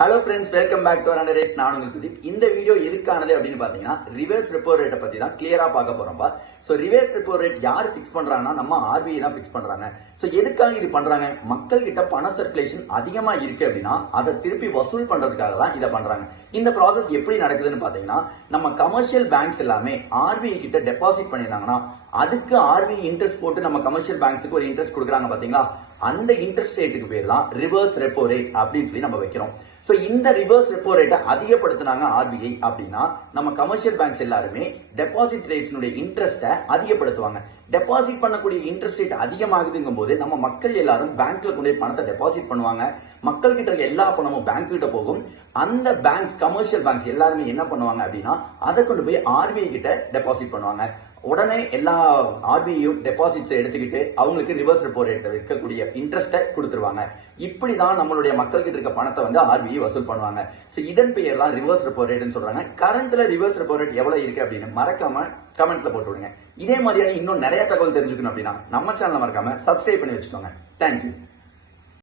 Hello friends, welcome back to another race. நான் உங்களுக்கு குதீப். இந்த வீடியோ எதுக்கானது அப்படின்னு பாத்தீங்கன்னா ரிவர்ஸ் ரெப்போ ரேட்டை பத்தி தான் கிளியரா பார்க்க போறோம்பா. சோ ரிவர்ஸ் ரெப்போ ரேட் யார் பிக்ஸ் பண்றாங்கன்னா நம்ம ஆர்பிஐ தான் பிக்ஸ் பண்றாங்க. சோ எதுக்காக இது பண்றாங்க? மக்கள் கிட்ட பண சர்க்குலேஷன் அதிகமா இருக்கு அப்படின்னா அதை திருப்பி வசூல் பண்றதுக்காக தான் இதை பண்றாங்க. இந்த ப்ராசஸ் எப்படி நடக்குதுன்னு பாத்தீங்கன்னா, நம்ம கமர்ஷியல் பேங்க்ஸ் எல்லாமே ஆர்பிஐ கிட்ட டெபாசிட் பண்ணிருந்தாங்கன்னா அதுக்கு ஆர்பிஐ இன்ட்ரெஸ்ட் போட்டு நம்ம கமர்ஷியல் பேங்க்ஸுக்கு ஒரு இன்ட்ரெஸ்ட் கொடுக்குறாங்க பாத்தீங்களா, அந்த இன்ட்ரெஸ்ட் ரேட்டுக்கு பேர் தான் ரிவர்ஸ் ரெப்போ ரேட் அப்படின்னு சொல்லி நம்ம வைக்கிறோம். சோ இந்த ரிவர்ஸ் ரெப்போ ரேட்டை அதிகப்படுத்தினாங்க ஆர்பிஐ அப்படின்னா நம்ம கமர்ஷியல் பேங்க்ஸ் எல்லாருமே டெபாசிட் ரேட்ஸ்னுடைய இன்ட்ரெஸ்ட்டை அதிகப்படுத்துவாங்க. டெபாசிட் பண்ணக்கூடிய இன்ட்ரெஸ்ட் ரேட் அதிகமாகுதுங்கும் போது நம்ம மக்கள் எல்லாரும் பேங்க்ல கொண்டு பணத்தை டெபாசிட் பண்ணுவாங்க. மக்கள் கிட்ட இருக்க எல்லா பணமும் பேங்க் கிட்ட போகும். அந்த பேங்க்ஸ் கமர்ஷியல் பேங்க்ஸ் எல்லாருமே என்ன பண்ணுவாங்க அப்படின்னா அதை கொண்டு போய் ஆர்பிஐ கிட்ட டெபாசிட் பண்ணுவாங்க. உடனே எல்லா ஆர்பிஐயும் டெபாசிட்ஸ் எடுத்துக்கிட்டு அவங்களுக்கு ரிவர்ஸ் ரெப்போ ரேட் இருக்கக்கூடிய இன்ட்ரெஸ்ட்டை கொடுத்துருவாங்க. இப்படிதான் நம்மளுடைய மக்கள் கிட்ட இருக்க பணத்தை வந்து ஆர்பிஐ வசூல் பண்ணுவாங்க. சோ இதன் பெயர் தான் ரிவர்ஸ் ரெப்போ ரேட்னு சொல்றாங்க. கரண்ட்ல ரிவர்ஸ் ரெப்போ ரேட் எவ்வளவு இருக்கு அப்படின்னு மறக்காம கமெண்ட்ல போட்டு விடுங்க. இதே மாதிரியான இன்னும் நிறைய தகவல் தெரிஞ்சுக்கணும் அப்படின்னா நம்ம சேனல் மறக்காம சப்ஸ்கிரைப் பண்ணி வச்சுக்கோங்க. தேங்க்யூ.